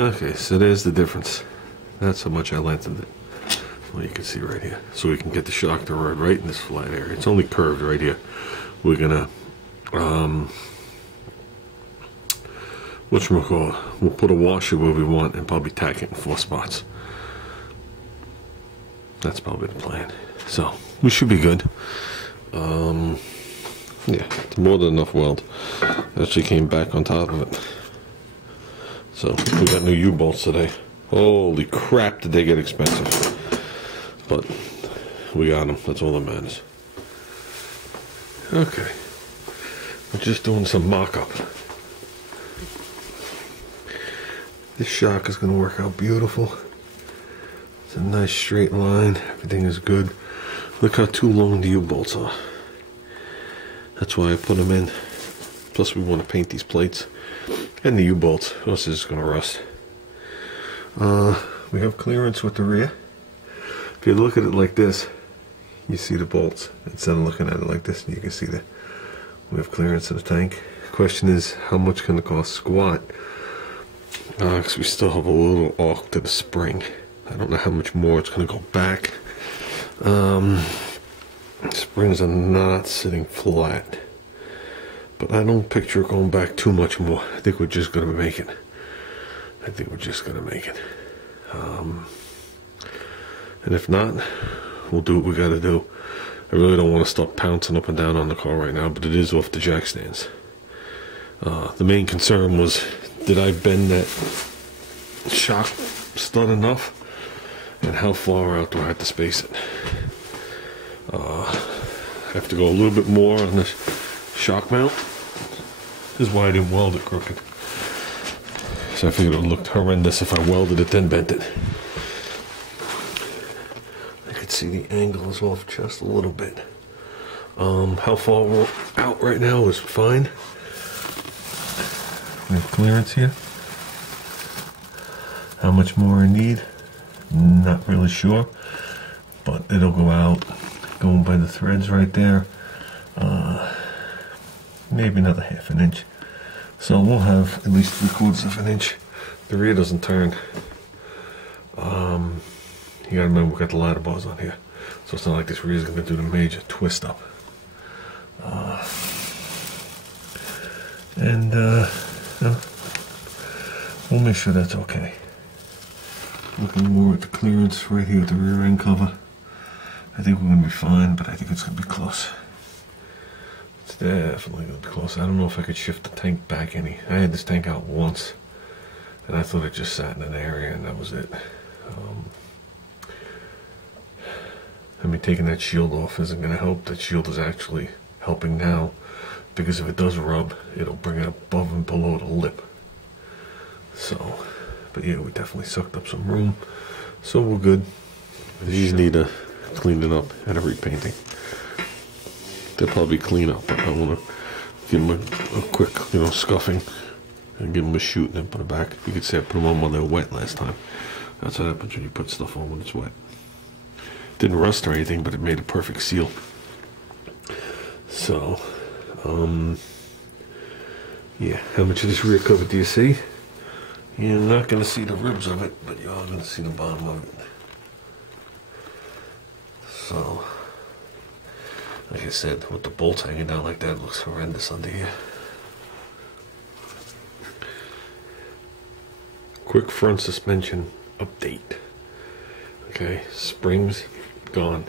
Okay, so there's the difference. That's how much I lengthened it. Well, you can see right here. So we can get the shock to run right in this flat area. It's only curved right here. We're gonna, whatchamacallit, we'll put a washer where we want and probably tack it in 4 spots. That's probably the plan. So, we should be good. Yeah, it's more than enough weld. Actually came back on top of it. So, we got new U-bolts today. Holy crap, did they get expensive. But, we got them. That's all that matters. Okay. We're just doing some mock-up. This shock is going to work out beautiful. It's a nice straight line. Everything is good. Look how too long the U-bolts are. That's why I put them in. Plus we want to paint these plates. And the U-bolts. Or else it's going to rust. We have clearance with the rear. If you look at it like this, you see the bolts. Instead of looking at it like this, you can see that we have clearance in the tank. The question is, how much can it cost squat? Because we still have a little arc to the spring. I don't know how much more it's going to go back. Springs are not sitting flat. But I don't picture it going back too much more. I think we're just going to make it. And if not, we'll do what we got to do. I really don't want to start pouncing up and down on the car right now, but it is off the jack stands. The main concern was, did I bend that shock stud enough? And how far out do I have to space it? I have to go a little bit more on this shock mount. This is why I didn't weld it crooked. So I figured it looked horrendous if I welded it then bent it. I could see the angle is off just a little bit. How far we're out right now is fine. We have clearance here. How much more I need? Not really sure, but it'll go out. Going by the threads right there, maybe another ½ an inch. So we'll have at least 3/4 of an inch. The rear doesn't turn. You gotta remember we got the ladder bars on here, so it's not like this rear is gonna do the major twist up. We'll make sure that's okay. Looking more at the clearance right here at the rear end cover. I think we're going to be fine, but I think it's going to be close. It's definitely going to be close. I don't know if I could shift the tank back any. I had this tank out once, and I thought it just sat in an area, and that was it. I mean, taking that shield off isn't going to help. That shield is actually helping now, because if it does rub, it'll bring it above and below the lip. So, but yeah, we definitely sucked up some room, so we're good. These need to clean it up and a repainting. They'll probably clean up, but I want to give them a quick, scuffing and give them a shoot and then put it back. You could say I put them on when they were wet last time. That's what happens when you put stuff on when it's wet. Didn't rust or anything, but it made a perfect seal. So, yeah, how much of this rear cover do you see? You're not going to see the ribs of it, but you are going to see the bottom of it. So, like I said, with the bolts hanging down like that, it looks horrendous under here. Quick front suspension update. Okay, springs gone.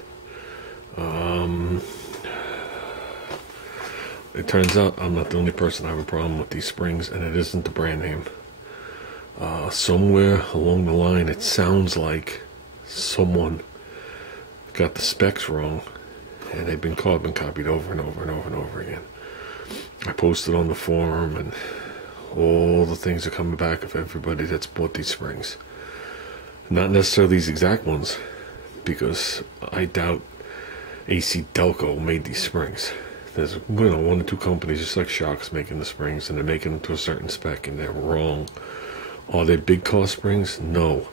It turns out I'm not the only person having a problem with these springs, and it isn't the brand name. Somewhere along the line, it sounds like someone got the specs wrong, and they've been carbon copied over and over and over and over again. I posted on the forum, and all the things are coming back of everybody that's bought these springs. Not necessarily these exact ones, because I doubt AC Delco made these springs. There's 1 or 2 companies, just like Shock's, making the springs, and they're making them to a certain spec, and they're wrong. Are they big cost springs? No.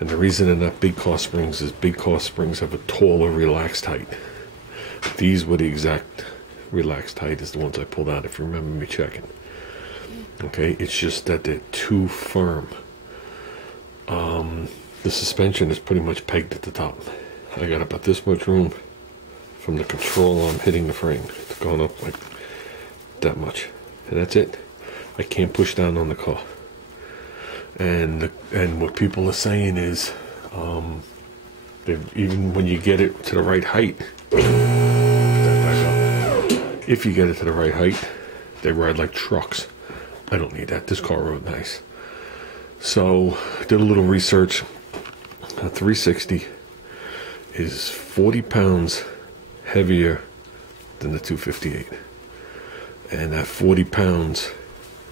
And the reason they're not big cost springs is big cost springs have a taller relaxed height. These were the exact relaxed height as the ones I pulled out, if you remember me checking. Okay, it's just that they're too firm. The suspension is pretty much pegged at the top. I got about this much room from the control I'm hitting the frame. It's going up like that much, and that's it. I can't push down on the car. And what people are saying is, even when you get it to the right height, if you get it to the right height, they ride like trucks. I don't need that. This car rode nice. So I did a little research. A 360 is 40 pounds heavier than the 258, and that 40 pounds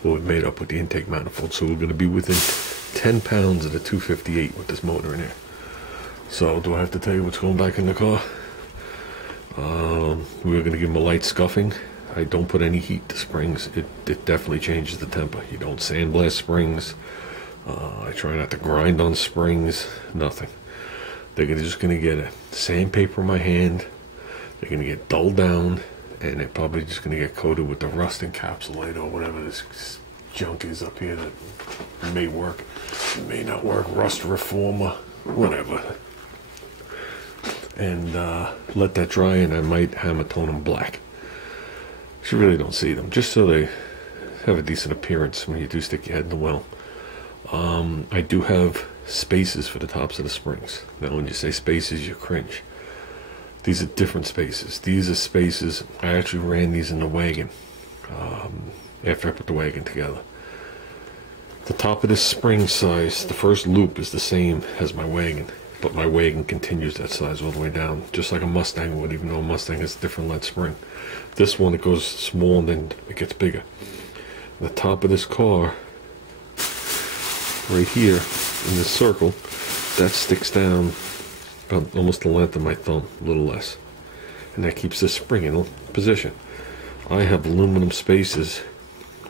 will be made up with the intake manifold. So we're going to be within 10 pounds of the 258 with this motor in here. So do I have to tell you what's going back in the car? We're going to give them a light scuffing. I don't put any heat to springs. It definitely changes the temper. You don't sandblast springs. I try not to grind on springs. Nothing. They're just going to get a sandpaper in my hand. They're going to get dulled down, and they're probably just going to get coated with the rust encapsulator or whatever this junk is up here that may work, may not work, rust reformer, whatever. And let that dry, and I might hammer tone them black. You really don't see them, just so they have a decent appearance when you do stick your head in the well. I do have spaces for the tops of the springs. Now when you say spaces, you cringe. These are different spaces. These are spaces, I actually ran these in the wagon after I put the wagon together. The top of this spring size, the first loop is the same as my wagon, but my wagon continues that size all the way down, just like a Mustang would, even though a Mustang has a different lead spring. This one, it goes small and then it gets bigger. The top of this car, right here in this circle, that sticks down about almost the length of my thumb, a little less, and that keeps the spring in position. I have aluminum spaces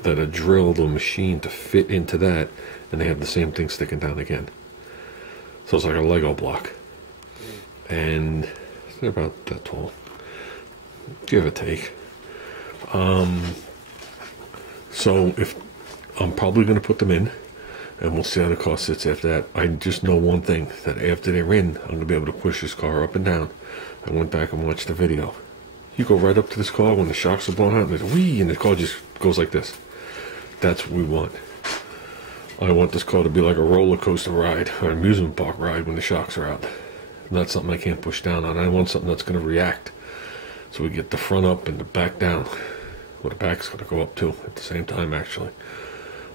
that are drilled or machined to fit into that, and they have the same thing sticking down again. So it's like a Lego block, and they're about that tall, give or take. So if I'm probably going to put them in, and we'll see how the car sits after that. I just know one thing, that after they're in, I'm going to be able to push this car up and down. I went back and watched the video. You go right up to this car when the shocks are blown out, and there's whee, and the car just goes like this. That's what we want. I want this car to be like a roller coaster ride, or an amusement park ride when the shocks are out. Not something I can't push down on. I want something that's going to react. So we get the front up and the back down. Well, the back's going to go up too at the same time, actually.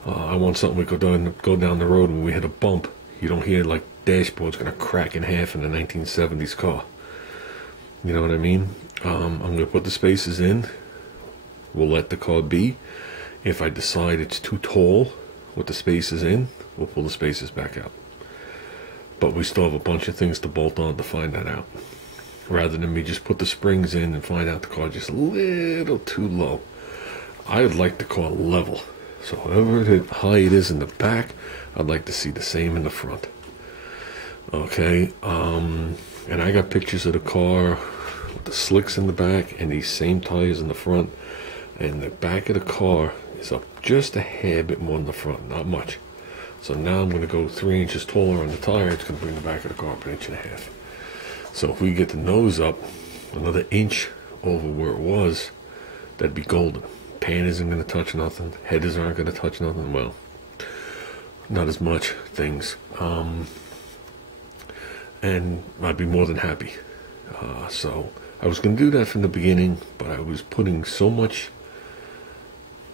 I want something we go down the road, and when we hit a bump, you don't hear like dashboard's going to crack in half in a 1970s car. You know what I mean? I'm going to put the spaces in. We'll let the car be. If I decide it's too tall with the spaces in, we'll pull the spaces back out. But we still have a bunch of things to bolt on to find that out. Rather than me just put the springs in and find out the car just a little too low. I would like the car level. So however high it is in the back, I'd like to see the same in the front. Okay, and I got pictures of the car with the slicks in the back and these same tires in the front. And the back of the car is up just a hair bit more than the front, not much. So now I'm going to go 3 inches taller on the tire. It's going to bring the back of the car up 1.5 inches. So if we get the nose up another inch over where it was, that'd be golden. Pan isn't going to touch nothing. Headers aren't going to touch nothing. Well, not as much things. And I'd be more than happy. So I was going to do that from the beginning, but I was putting so much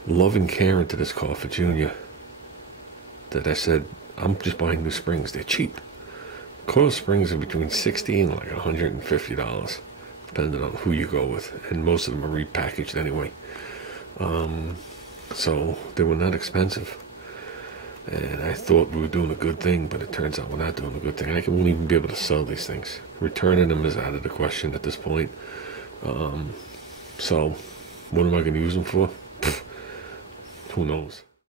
love and care into this car for Junior that I said, I'm just buying new springs. They're cheap. Coil springs are between $60 and like $150, depending on who you go with. And most of them are repackaged anyway. So they were not expensive, and I thought we were doing a good thing, but it turns out we're not doing a good thing. I won't even be able to sell these things. Returning them is out of the question at this point. So what am I going to use them for? Who knows?